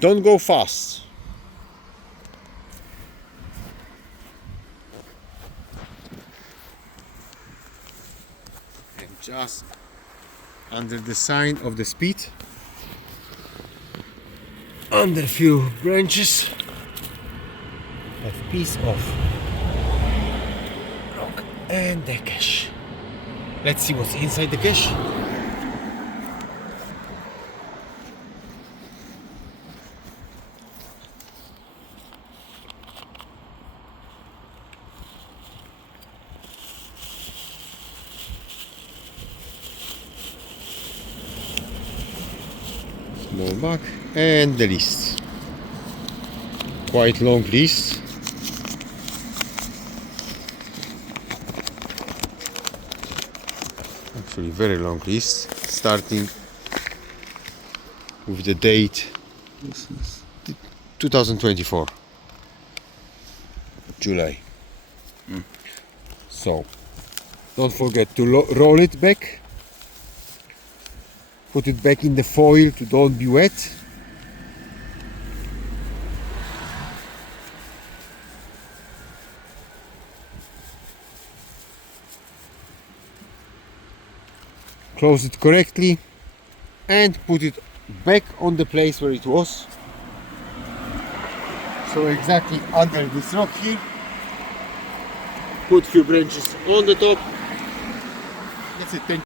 Don't go fast. And just under the sign of the speed, under a few branches, a piece of rock and the cache. Let's see what's inside the cache. Small bag and the list. Quite long list. Actually very long list, starting with the date 2024 July. So don't forget to roll it back, put it back in the foil to don't be wet. Close it correctly and put it back on the place where it was. So exactly under this rock here. Put few branches on the top. That's it. Thank you.